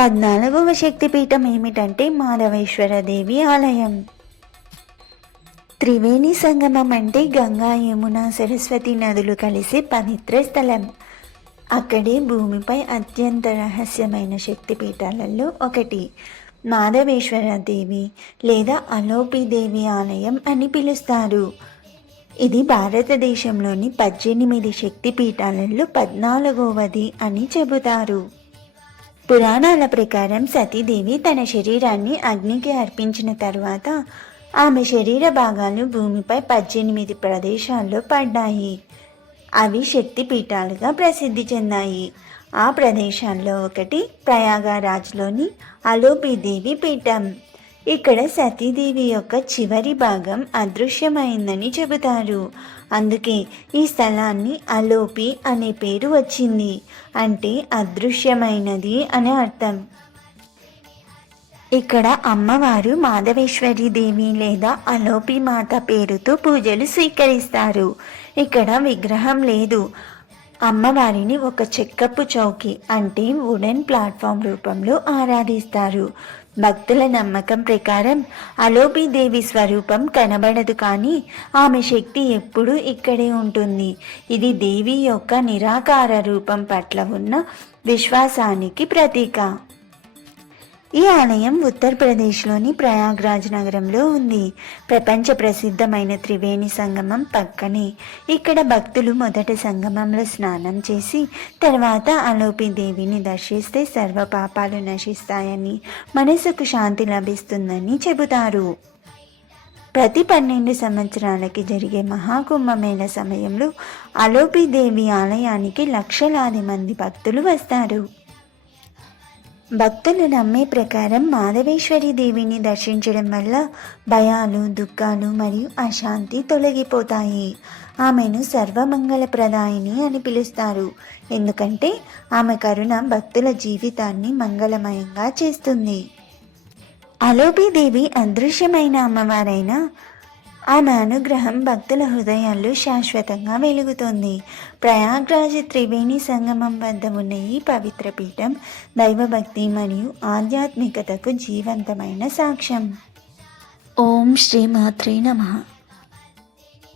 పద్నాలుగవ శక్తిపీఠం ఏమిటంటే మాధవేశ్వర దేవి ఆలయం. త్రివేణి సంగమం అంటే గంగా యమున సరస్వతి నదులు కలిసి పవిత్ర స్థలం. అక్కడే భూమిపై అత్యంత రహస్యమైన శక్తిపీఠాలలో ఒకటి. మాధవేశ్వర దేవి లేదా అలోపి దేవి ఆలయం అని పిలుస్తారు. ఇది భారతదేశంలోని పద్దెనిమిది శక్తిపీఠాలలో పద్నాలుగవది అని చెబుతారు. పురాణాల ప్రకారం సతీదేవి తన శరీరాన్ని అగ్నికి అర్పించిన తరువాత ఆమె శరీర భాగాలు భూమిపై పద్దెనిమిది ప్రదేశాల్లో పడ్డాయి. అవి శక్తిపీఠాలుగా ప్రసిద్ధి చెందాయి. ఆ ప్రదేశాల్లో ఒకటి ప్రయాగరాజ్లోని అలోపిదేవి పీఠం. ఇక్కడ సతీదేవి యొక్క చివరి భాగం అదృశ్యమైందని చెబుతారు. అందుకే ఈ స్థలాన్ని అలోపి అనే పేరు వచ్చింది. అంటే అదృశ్యమైనది అనే అర్థం. ఇక్కడ అమ్మవారు మాధవేశ్వరి దేవి లేదా అలోపి మాత పేరుతో పూజలు స్వీకరిస్తారు. ఇక్కడ విగ్రహం లేదు. అమ్మవారిని ఒక చెక్కపు చౌకి అంటే వుడెన్ ప్లాట్ఫామ్ రూపంలో ఆరాధిస్తారు. భక్తుల నమ్మకం ప్రకారం అలోపి దేవి స్వరూపం కనబడదు కానీ ఆమె శక్తి ఎప్పుడూ ఇక్కడే ఉంటుంది. ఇది దేవి యొక్క నిరాకార రూపం పట్ల ఉన్న విశ్వాసానికి ప్రతీక. ఈ ఆలయం ఉత్తరప్రదేశ్లోని ప్రయాగ్రాజ్ నగరంలో ఉంది. ప్రపంచ ప్రసిద్ధమైన త్రివేణి సంగమం పక్కనే. ఇక్కడ భక్తులు మొదట సంగమంలో స్నానం చేసి తర్వాత అలోపి దేవిని దర్శిస్తే సర్వ పాపాలు నశిస్తాయని మనసుకు శాంతి లభిస్తుందని చెబుతారు. ప్రతి పన్నెండు సంవత్సరాలకి జరిగే మహాకుంభమేళ సమయంలో అలోపి దేవి ఆలయానికి లక్షలాది మంది భక్తులు వస్తారు. భక్తులు నమ్మే ప్రకారం మాధవేశ్వరి దేవిని దర్శించడం వల్ల భయాలు దుఃఖాలు మరియు అశాంతి తొలగిపోతాయి. ఆమెను సర్వమంగళప్రదాయిని అని పిలుస్తారు. ఎందుకంటే ఆమె కరుణ భక్తుల జీవితాన్ని మంగళమయంగా చేస్తుంది. అలోపీదేవి అదృశ్యమైన అమ్మవారైన ఆమె అనుగ్రహం భక్తుల హృదయాల్లో శాశ్వతంగా వెలుగుతోంది. ప్రయాగ్రాజ్ త్రివేణి సంగమం వద్ద ఉన్న ఈ పవిత్ర పీఠం దైవభక్తి మరియు ఆధ్యాత్మికతకు జీవంతమైన సాక్ష్యం. ఓం శ్రీ మాత్రే నమః.